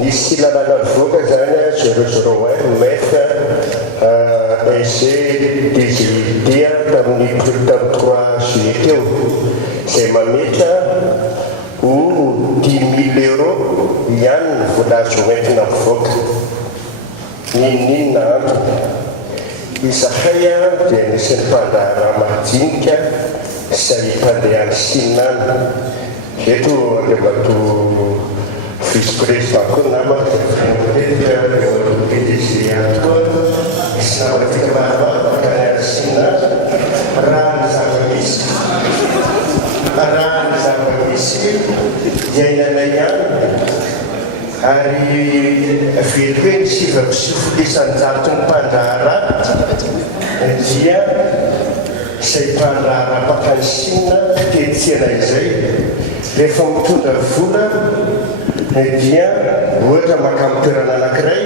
nisy lalàna voaka zany 001 mètre eg désilité tamin'ny 3 juillet teo zay mametra ho 10 000 euros ihany ny vola azo entina mivoaka ninninona antony izahay dia nisy ny mpandraharaha madinika izay mpandeha any Chine any eto lebato vice-président koa namako PDG koa misy namatika maromaro makany any Chine raha ny zava-misy iainanay ihany ary velikoe ny 7,900 ny mpandraharaha dia izay mpandraharaha pakany Chine tetitsena izay rehefa mitondra vola dia ohatra makamy toerana anankiray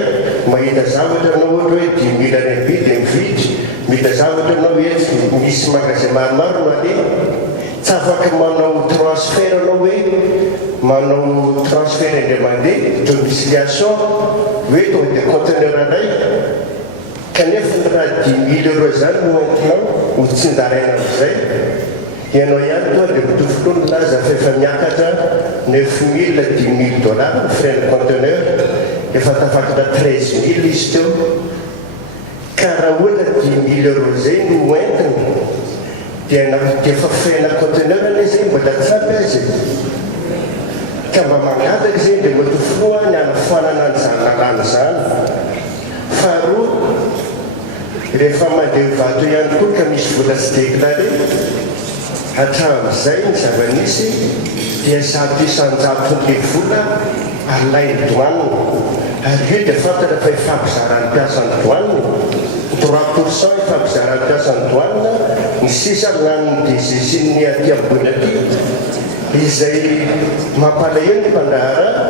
mahita zavatra anao ohatra hoe 10 000 RMB dia mividy mita zavatra anao hoe misy magasin maromaro mandeha tsy afaka manao transfert anao hoe manao transfert indray mandeha domiciliation hoe tonga dia conteneur anay kanefa ny raha 10 000 euros zany no entinao ho tsindaraina amin'izay ianao ihany toa dia mitofotoa milaza fa efa miakatra 9 000 à 10 000 dollars ny frais ny conteneur efa tafakatra 13 000 izy teo ka raha ohatra 10 000 euros zay no entiny dia efa frais-na conteneur ane zay mbola tsapy azy ka mba mangataka zay dia matofoa ny anafoanana ny zanalany zany faharoa rehefa mandeha vato ihany koa ka misy vola tsy déclaré hatramin'izay ny zava-nisy dia 100 vola alainy douane ary io dia fantatra fa ifampizaran'ny mpiasan'ny douane 3% ifampizaran'ny mpiasan'ny douane ny sisa lan'ny DGC ny aty ambony aty izay mampalahelo ny mpandraharaha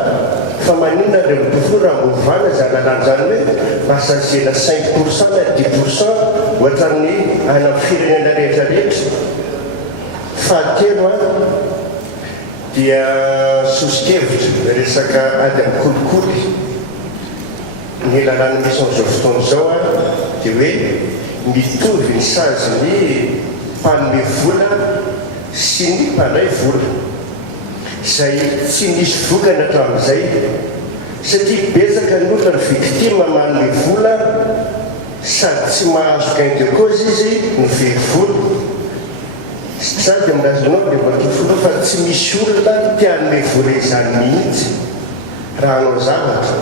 fa maninona re mitofo raha mbovana zanalany zany hoe masazela 5% na 10% ohatran'ny any amin'ny firenena rehetrarehetra fahatelo dia sosikevitra resaka ady amin'ny kolikoly ny lalàna misy amin'izao fotoana izao dia hoe mitovy ny sazy ny mpanome vola sy ny mpanay vola izay tsy misy vokana hatramin'izay satria betsaka ny olona ny victime manome vola sady tsy mahazo gain de cause izy mivery vola sady amin'azonao dia matofono fa tsy misy olona tianome vola izany mihitsy raha anao zavatra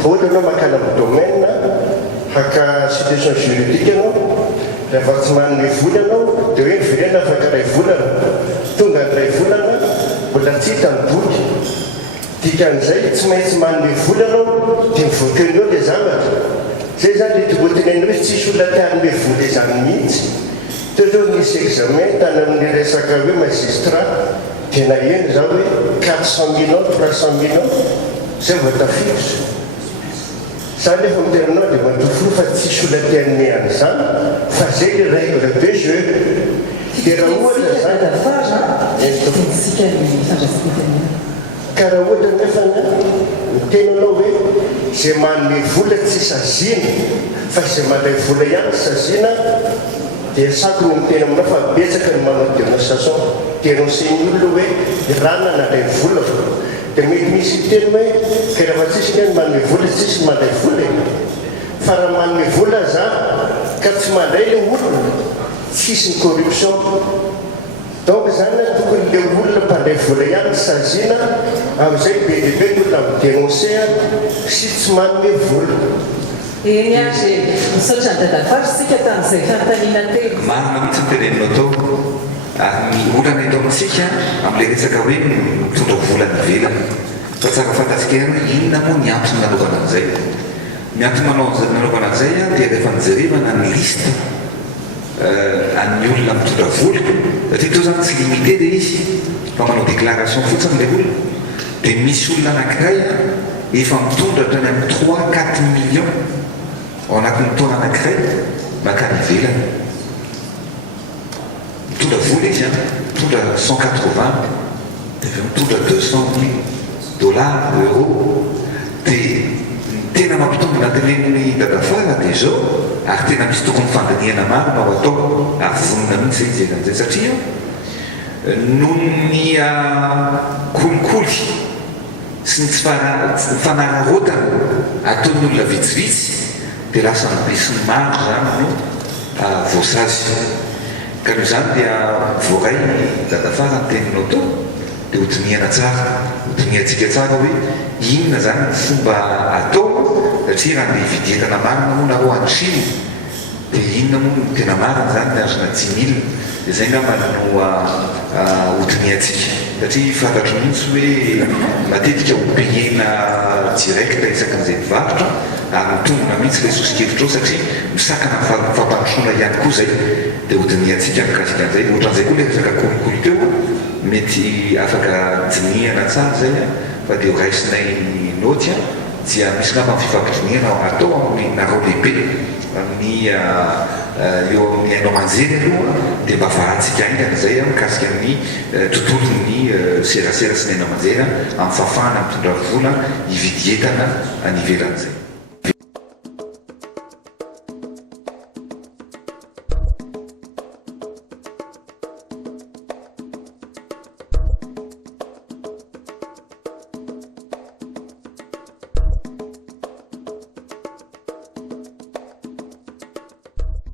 fa ohatra anao makana amin'ny domaine haka situation juridique anao rehefa tsy manome vola anao dia hoe miverena afaka ray volana tonga ny ray volana mbola tsy hita ny boky dikan'izay tsy maintsy manome vola anao dia mivoakenao le zavatra zay zany le tobotenany hoe tsisy olona tianome vola izany mihitsy teo nisy examen tany amin'ny resaka hoe magistrat dia naheno zao hoe 400 000 ans 300 000 ans zay voatafiditra zany efa miterinao dia matofo fa tsisy olona tianome an'izany fa zay le règle de jeu dia raha ohatra zany ka raha ohatra nefa mitenanao hoe zay manome vola tsy saziana fa zay mandray vola ihany saziana dia sako ny mitena aminao fa betsaka ny manao dénonciation dénoncer-ny olona hoe rana nandray vola dia mety misy teny hoe ka rehefa tsisy ny manome vola tsisy mandray vola fa raha manome vola za ka tsy mandray le olona tsisy ny corruption donc zany tokony le olona mpandray vola ihany saziana amin'izay be dia be ny olona midénoncer sy tsy manome vola eny ary misaotra ny dadavavy sika tamin'izay fanontaniana telo marina mihitsy nyteneninao tao ary ny olana eto amintsika amin'ilay resaka hoe mitondra vola nivelana fa tsara fantatsika ihany inona moa ny antony nanaovana an'izay ny antony nanaovana an'izay dia rehefa nijerevana ny liste an'ny olona mitondra vola satria teo zany tsy limité dia izy fa manao déclaration fotsiny ilay olona dia misy olona anankiray efa mitondra hatrany amin'ny 3-4 millions ao anatin'ny taona anankiray makany ivelany mitondra vola izy mitondra 180 dia mitondra 200 000 dollars euro dia tena mampitombona teneniny dadafara dia zao ary tena misy tokony fandaniana maro nao atao ary vonona mihitsy zay izy an'izay satria noho ny kolikoly sy ny tsy fanararotana ataon'ny olona vitsivitsy dia lasa mibesiny maro zany no voasazy ka noho izany dia voaray dadafara ny teninao tao dia hodiniana tsara hodiniantsika tsara hoe inona zany ny fomba atao satria raha ny vidientana marina moa nareo antriny dia inona moa no tena marina zany ny azona 10 000 dia zay ngamba no hodiniantsika satria fantatro mihitsy hoe matetika hopayena direct isakan'izay mivarotra ary mitombona mihitsy ilay sosikevitra ao satria misakana fampandrosoana ihany koa zay dia hodiniantsika mikasika an'izay ohatran'izay koa le resaka kolikoly teo mety afaka diniana tsara zay fa dia raisinay noty dia misy ngamba ny fifampidiniana atao amin'ny nareo lehibe amin'ny eo amin'ny hainao manjery aloha dia mba vahantsika aingana zay mikasika amin'ny tontolony serasera sy ny hainao manjery amin'ny fahafahana mitondra vola hividy entana any ivelan'izay